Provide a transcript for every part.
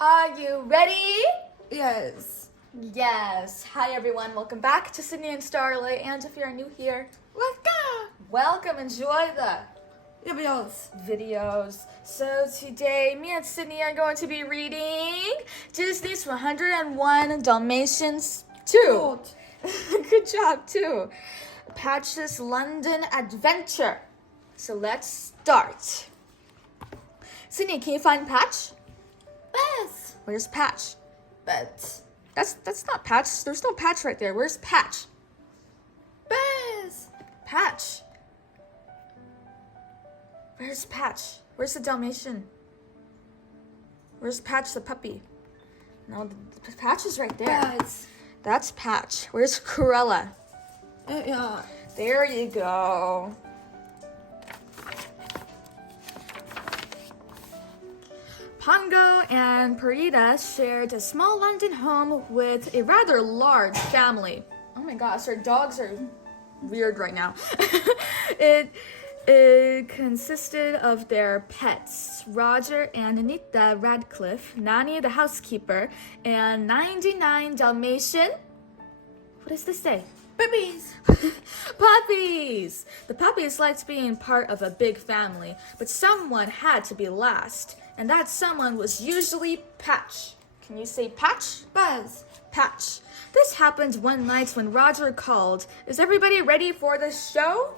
Are you ready? Yes. Yes. Hi everyone, welcome back to Sydney and Starlight. And if you're new here, welcome. Enjoy the videos. So today, me and Sydney are going to be reading Disney's 101 Dalmatians 2. Good job, too. Patch's London Adventure. So let's start. Sydney, can you find Patch? Yes. Where's Patch? But. That's not Patch. There's no Patch right there. Where's Patch? Bess. Patch. Where's Patch? Where's the Dalmatian? Where's Patch the puppy? No, the Patch is right there. Bess. That's Patch. Where's Cruella? Yeah. There you go. Pongo and Perdita shared a small London home with a rather large family. Oh my gosh, our dogs are weird right now. It consisted of their pets, Roger and Anita Radcliffe, Nanny the housekeeper, and 99 Dalmatian. What does this say? Puppies. Puppies! The puppies liked being part of a big family, but someone had to be last, and that someone was usually Patch. Can you say Patch? Buzz. Patch. This happened one night when Roger called. Is everybody ready for the show?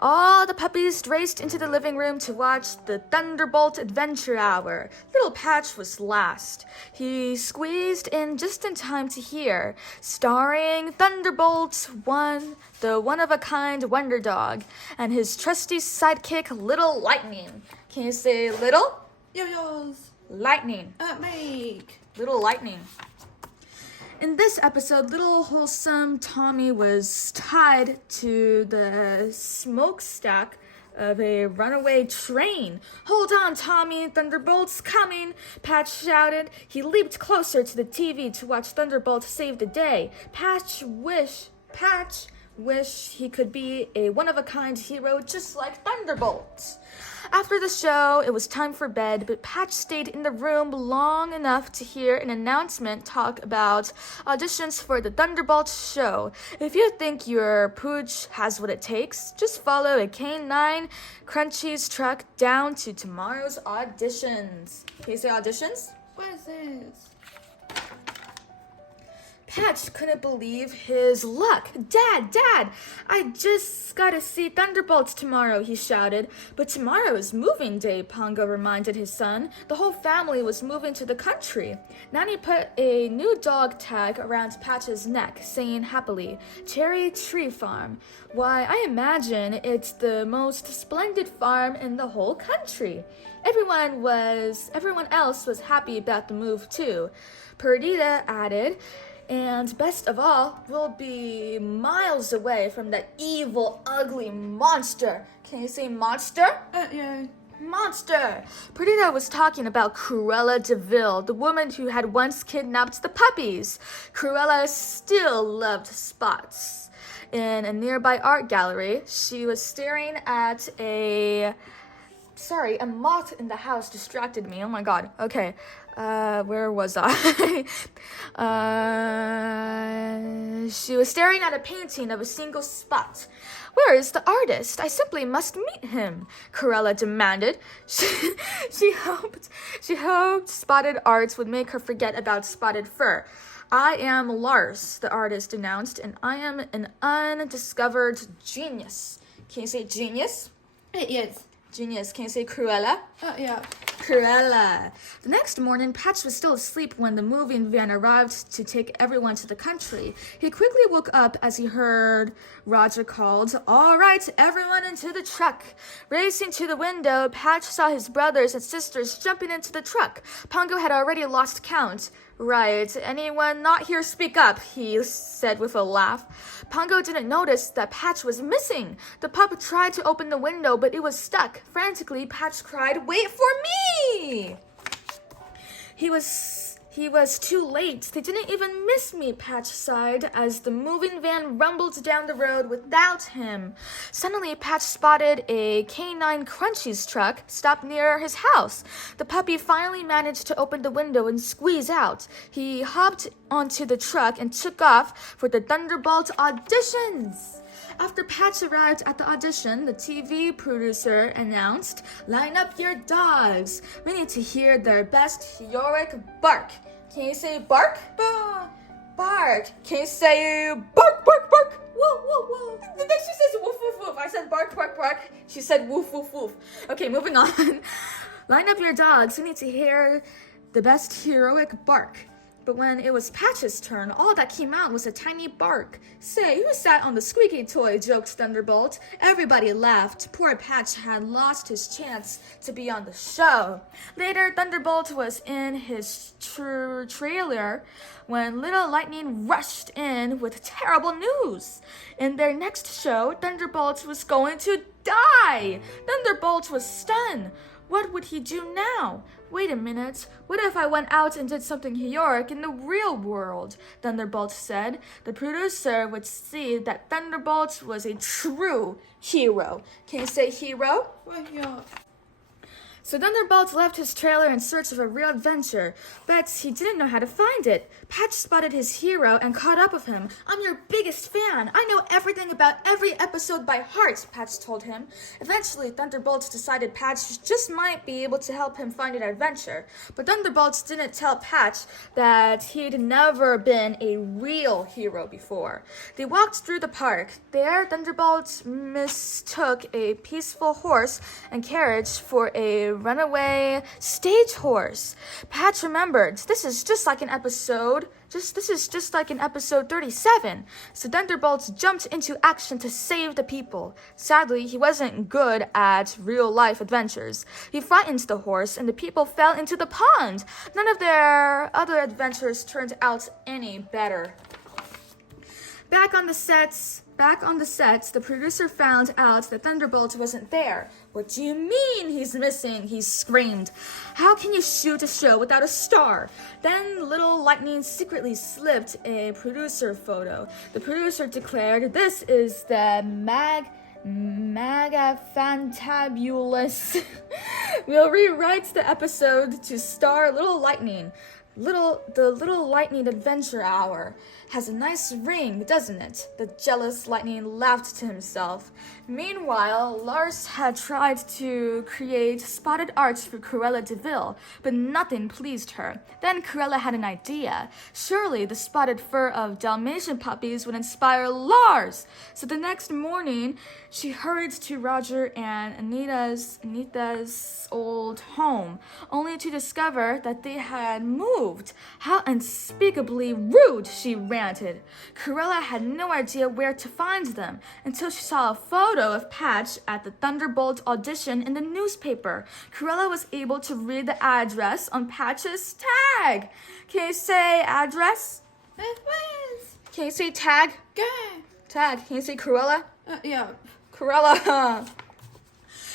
All the puppies raced into the living room to watch the Thunderbolt Adventure Hour. Little Patch was last. He squeezed in just in time to hear, starring Thunderbolt 1, the one-of-a-kind Wonder Dog, and his trusty sidekick, Little Lightning. Can you say Little? Yo-yos. Lightning. Make. Little Lightning. In this episode, little wholesome Tommy was tied to the smokestack of a runaway train. Hold on, Tommy, Thunderbolt's coming, Patch shouted. He leaped closer to the TV to watch Thunderbolt save the day. Patch wished he could be a one-of-a-kind hero just like Thunderbolt. After the show, it was time for bed, but Patch stayed in the room long enough to hear an announcement talk about auditions for the Thunderbolt show. If you think your pooch has what it takes, just follow a K9 Crunchy's truck down to tomorrow's auditions. Can you say auditions? What is this? Patch couldn't believe his luck. Dad, I just gotta see Thunderbolts tomorrow, he shouted. But tomorrow is moving day, Pongo reminded his son. The whole family was moving to the country. Nanny put a new dog tag around Patch's neck, saying happily, Cherry Tree Farm. Why, I imagine it's the most splendid farm in the whole country. Everyone else was happy about the move too. Perdita added, and best of all, we'll be miles away from that evil, ugly monster. Can you say monster? Yeah. Monster! Perdita was talking about Cruella de Vil, the woman who had once kidnapped the puppies. Cruella still loved Spots. In a nearby art gallery, she was staring at a moth in the house distracted me. Oh my god. Okay. Where was I? She was staring at a painting of a single spot. Where is the artist? I simply must meet him, Cruella demanded. She hoped spotted arts would make her forget about spotted fur. I am Lars, the artist announced, and I am an undiscovered genius. Can you say genius? Yes. Genius. Can you say Cruella? Yeah. Cruella. The next morning, Patch was still asleep when the moving van arrived to take everyone to the country. He quickly woke up as he heard Roger called, All right, everyone into the truck. Racing to the window, Patch saw his brothers and sisters jumping into the truck. Pongo had already lost count. Right, anyone not here speak up, he said with a laugh. Pongo didn't notice that Patch was missing. The pup tried to open the window, but it was stuck. Frantically, Patch cried, Wait for me! He was He was too late. They didn't even miss me, Patch sighed as the moving van rumbled down the road without him. Suddenly, Patch spotted a canine Crunchies truck stopped near his house. The puppy finally managed to open the window and squeeze out. He hopped onto the truck and took off for the Thunderbolt auditions. After Patch arrived at the audition, the TV producer announced, "Line up your dogs. We need to hear their best heroic bark." Can you say bark? Bark. Can you say bark, bark, bark? Woof, woof, woof. Then she says woof, woof, woof. I said bark, bark, bark. She said woof, woof, woof. Okay, moving on. Line up your dogs. We need to hear the best heroic bark. But when it was Patch's turn, all that came out was a tiny bark. "Say, who sat on the squeaky toy?" joked Thunderbolt. Everybody laughed. Poor Patch had lost his chance to be on the show. Later, Thunderbolt was in his trailer when Little Lightning rushed in with terrible news. In their next show, Thunderbolt was going to die. Thunderbolt was stunned. What would he do now? Wait a minute. What if I went out and did something heroic in the real world? Thunderbolt said. The producer would see that Thunderbolt was a true hero. Can you say hero? Yeah. So Thunderbolt left his trailer in search of a real adventure, but he didn't know how to find it. Patch spotted his hero and caught up with him. "I'm your biggest fan. I know everything about every episode by heart," Patch told him. Eventually, Thunderbolt decided Patch just might be able to help him find an adventure. But Thunderbolt didn't tell Patch that he'd never been a real hero before. They walked through the park. There, Thunderbolt mistook a peaceful horse and carriage for a runaway stage horse. Patch remembered, this is just like in episode 37. So Thunderbolt jumped into action to save the people. Sadly, he wasn't good at real-life adventures. He frightened the horse, and the people fell into the pond. None of their other adventures turned out any better. Back on the sets, the producer found out that Thunderbolt wasn't there. "What do you mean he's missing?" he screamed. "How can you shoot a show without a star?" Then Little Lightning secretly slipped a producer photo. The producer declared, "This is the Mega Fantabulous." We'll rewrite the episode to star Little Lightning. The Little Lightning Adventure Hour has a nice ring, doesn't it? The jealous Lightning laughed to himself. Meanwhile, Lars had tried to create spotted arts for Cruella de Vil, but nothing pleased her. Then Cruella had an idea. Surely the spotted fur of Dalmatian puppies would inspire Lars. So the next morning, she hurried to Roger and Anita's old home, only to discover that they had moved. How unspeakably rude, she ranted. Cruella had no idea where to find them until she saw a photo of Patch at the Thunderbolt audition in the newspaper. Cruella was able to read the address on Patch's tag. Can you say address? Can you say tag? Tag. Can you say Cruella? Yeah. Cruella.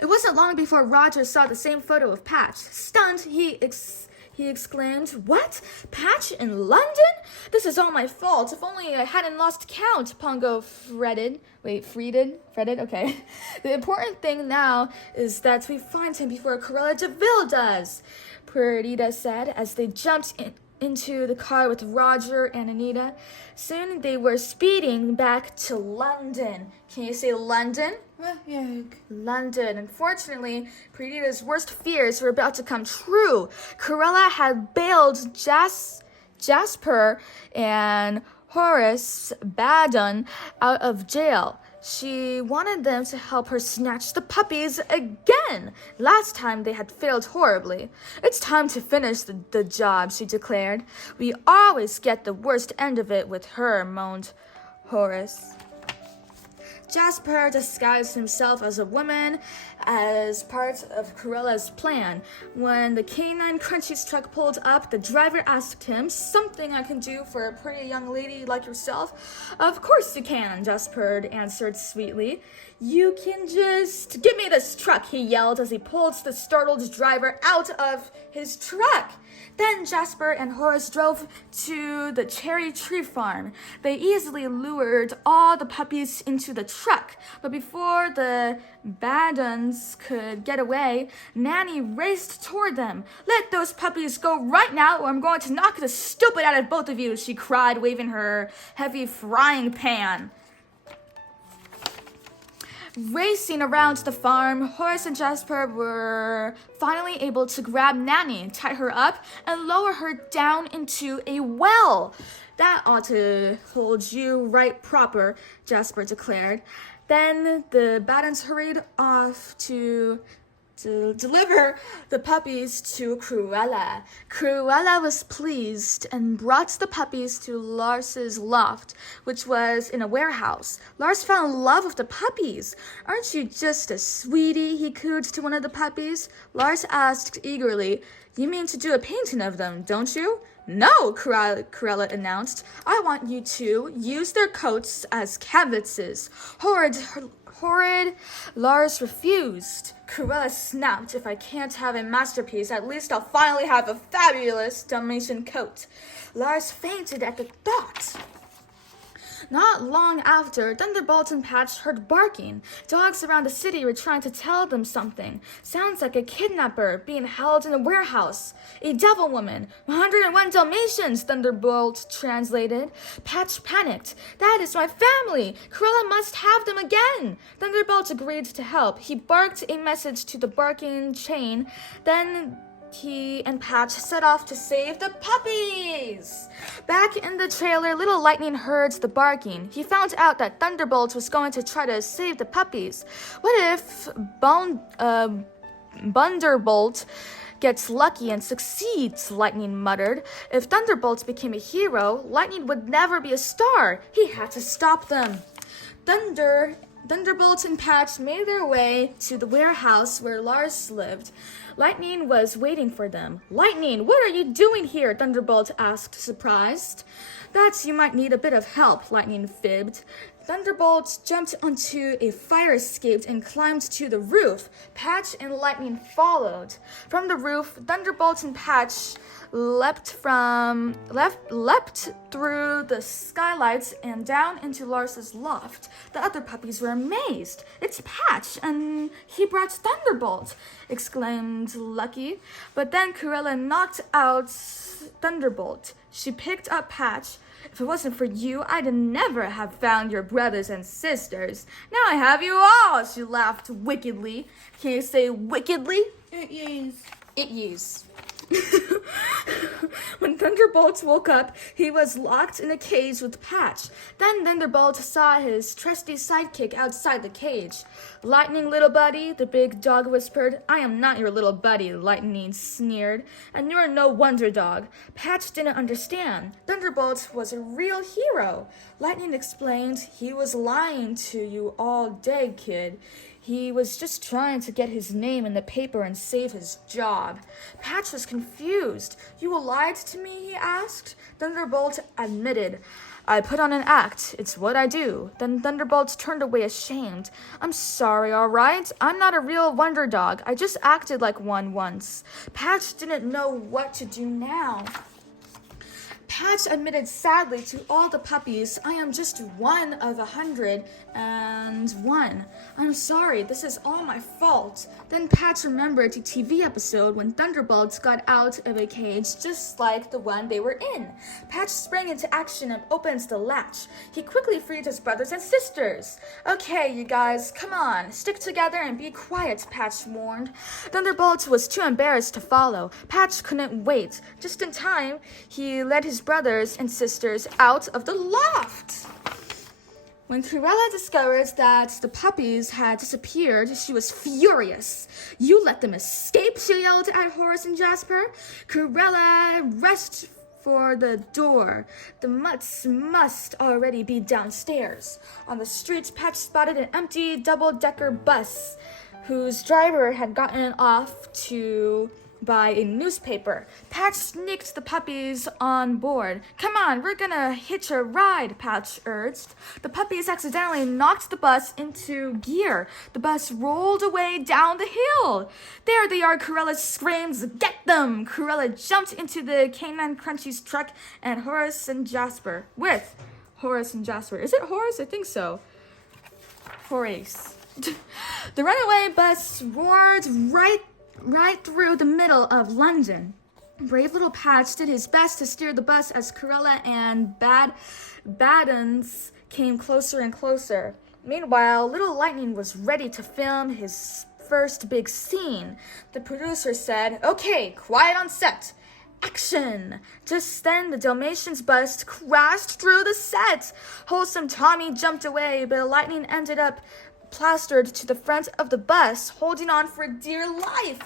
It wasn't long before Roger saw the same photo of Patch. Stunned, he exclaimed, "What? Patch in London? This is all my fault. If only I hadn't lost count," Pongo fretted. Okay. "The important thing now is that we find him before Cruella de Vil does," Perdita said as they jumped into the car with Roger and Anita. Soon they were speeding back to London. Can you say London? London. Unfortunately, Perdita's worst fears were about to come true. Cruella had bailed Jasper and Horace Baddon out of jail. She wanted them to help her snatch the puppies again. Last time they had failed horribly. "It's time to finish the job," she declared. "We always get the worst end of it with her," moaned Horace. Jasper disguised himself as a woman as part of Cruella's plan. When the canine Crunchy's truck pulled up, the driver asked him, "Something I can do for a pretty young lady like yourself?" "Of course you can," Jasper answered sweetly. "You can just give me this truck," he yelled as he pulled the startled driver out of his truck. Then Jasper and Horace drove to the cherry tree farm. They easily lured all the puppies into the truck, but before the Baddens could get away, Nanny raced toward them. "Let those puppies go right now, or I'm going to knock the stupid out of both of you," she cried, waving her heavy frying pan. Racing around the farm, Horace and Jasper were finally able to grab Nanny, tie her up, and lower her down into a well. "That ought to hold you right proper," Jasper declared. Then the Baddens hurried off to deliver the puppies to Cruella. Cruella was pleased and brought the puppies to Lars's loft, which was in a warehouse. Lars fell in love with the puppies. "Aren't you just a sweetie?" he cooed to one of the puppies. Lars asked eagerly, "You mean to do a painting of them, don't you?" "No," Cruella announced. "I want you to use their coats as canvases." Horrid Lars refused. Cruella snapped, "If I can't have a masterpiece, at least I'll finally have a fabulous Dalmatian coat." Lars fainted at the thought. Not long after, Thunderbolt and Patch heard barking. Dogs around the city were trying to tell them something. "Sounds like a kidnapper being held in a warehouse. A devil woman. 101 Dalmatians," Thunderbolt translated. Patch panicked. "That is my family. Cruella must have them again." Thunderbolt agreed to help. He barked a message to the barking chain. Then he and Patch set off to save the puppies. Back in the trailer, Little Lightning heard the barking. He found out that Thunderbolt was going to try to save the puppies. What if Bunderbolt gets lucky and succeeds, Lightning muttered. If Thunderbolt became a hero, Lightning would never be a star. He had to stop them. Thunderbolt and Patch made their way to the warehouse where Lars lived. Lightning was waiting for them. "Lightning, what are you doing here?" Thunderbolt asked, surprised. "That you might need a bit of help," Lightning fibbed. Thunderbolt jumped onto a fire escape and climbed to the roof. Patch and Lightning followed. From the roof, Thunderbolt and Patch leapt through the skylights and down into Lars's loft. The other puppies were amazed. "It's Patch, and he brought Thunderbolt," exclaimed Lucky. But then Cruella knocked out Thunderbolt. She picked up Patch. "If it wasn't for you, I'd never have found your brothers and sisters. Now I have you all," she laughed wickedly. Can you say wickedly? It is. It is. When Thunderbolt woke up, he was locked in a cage with Patch. Then Thunderbolt saw his trusty sidekick outside the cage. "Lightning, little buddy," the big dog whispered. "I am not your little buddy," Lightning sneered. "And you're no wonder dog." Patch didn't understand. Thunderbolt was a real hero. Lightning explained, "He was lying to you all day, kid. He was just trying to get his name in the paper and save his job." Patch was confused. "You lied to me?" he asked. Thunderbolt admitted, "I put on an act. It's what I do." Then Thunderbolt turned away ashamed. "I'm sorry, all right? I'm not a real wonder dog. I just acted like one once." Patch didn't know what to do now. Patch admitted sadly to all the puppies, "I am just one of 101. I'm sorry, this is all my fault." Then Patch remembered a TV episode when Thunderbolts got out of a cage just like the one they were in. Patch sprang into action and opened the latch. He quickly freed his brothers and sisters. "Okay, you guys, come on, stick together and be quiet," Patch warned. Thunderbolt was too embarrassed to follow. Patch couldn't wait. Just in time, he led his brothers and sisters out of the loft. When Cruella discovered that the puppies had disappeared, she was furious. "You let them escape," she yelled at Horace and Jasper. Cruella rushed for the door. The Mutts must already be downstairs. On the street, Patch spotted an empty double-decker bus whose driver had gotten off to buy a newspaper. Patch sneaked the puppies on board. "Come on, we're gonna hitch a ride," Patch urged. The puppies accidentally knocked the bus into gear. The bus rolled away down the hill. "There they are," Corella screams. "Get them!" Corella jumped into the Canine Crunchies truck and Horace and Jasper. With Horace and Jasper. Is it Horace? I think so. Horace. The runaway bus roared right through the middle of London. Brave little Patch did his best to steer the bus as Corella and Baddens came closer and closer. Meanwhile, little Lightning was ready to film his first big scene. The producer said, "Okay, quiet on set. Action!" Just then, the Dalmatians bus crashed through the set. Wholesome Tommy jumped away, but Lightning ended up plastered to the front of the bus, holding on for dear life.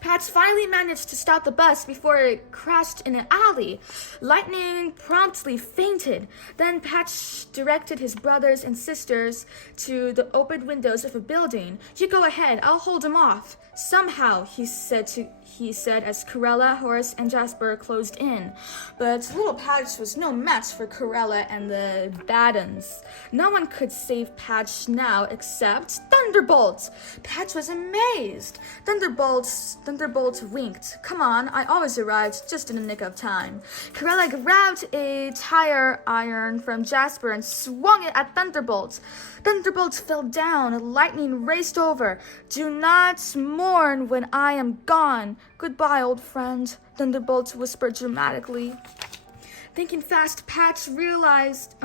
Patch finally managed to stop the bus before it crashed in an alley. Lightning promptly fainted. Then Patch directed his brothers and sisters to the open windows of a building. "You go ahead, I'll hold him off." "Somehow," he said as Corella, Horace, and Jasper closed in. But little Patch was no match for Corella and the Baddens. No one could save Patch now except Thunderbolt. Patch was amazed. Thunderbolt winked. "Come on, I always arrived just in the nick of time." Corella grabbed a tire iron from Jasper and swung it at Thunderbolt. Thunderbolt fell down. Lightning raced over. "Do not mourn when I am gone. Goodbye, old friend," Thunderbolt whispered dramatically. Thinking fast, Patch released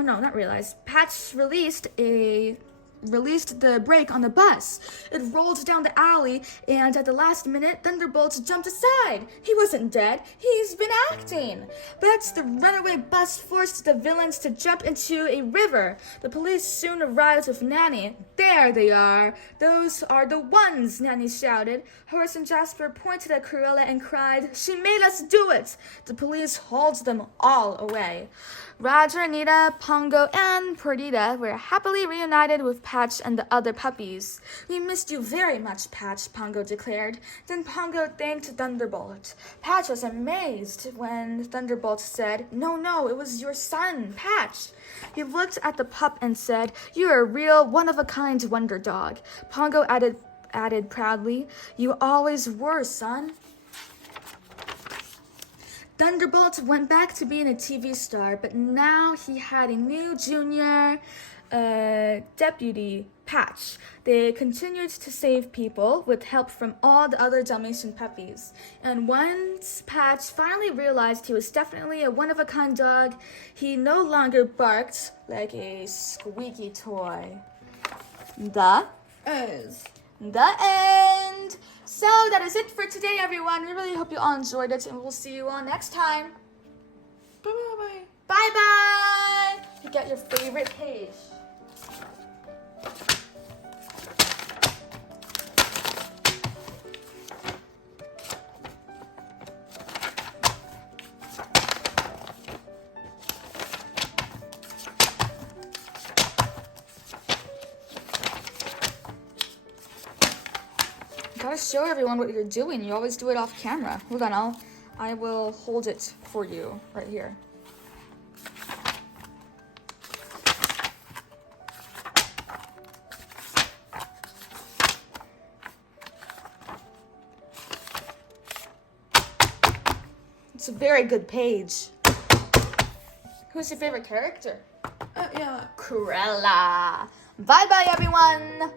the brake on the bus. It rolled down the alley, and at the last minute, Thunderbolt jumped aside. He wasn't dead. He's been acting. But the runaway bus forced the villains to jump into a river. The police soon arrived with Nanny. "There they are. Those are the ones," Nanny shouted. Horace and Jasper pointed at Corella and cried, "She made us do it." The police hauled them all away. Roger, Anita, Pongo, and Perdita were happily reunited with Patch and the other puppies. "We missed you very much, Patch," Pongo declared. Then Pongo thanked Thunderbolt. Patch was amazed when Thunderbolt said, No, it was your son, Patch." He looked at the pup and said, "You're a real one-of-a-kind wonder dog." Pongo added proudly, "You always were, son." Thunderbolt went back to being a TV star, but now he had a new junior deputy, Patch. They continued to save people with help from all the other Dalmatian puppies. And once Patch finally realized he was definitely a one-of-a-kind dog, he no longer barked like a squeaky toy. The end. So that is it for today, everyone. We really hope you all enjoyed it, and we'll see you all next time. Bye-bye. Bye-bye. You get your favorite page. Gotta show everyone what you're doing. You always do it off camera. Hold on, I will hold it for you right here. It's a very good page. Who's your favorite character? Yeah. Corella. Bye-bye, everyone.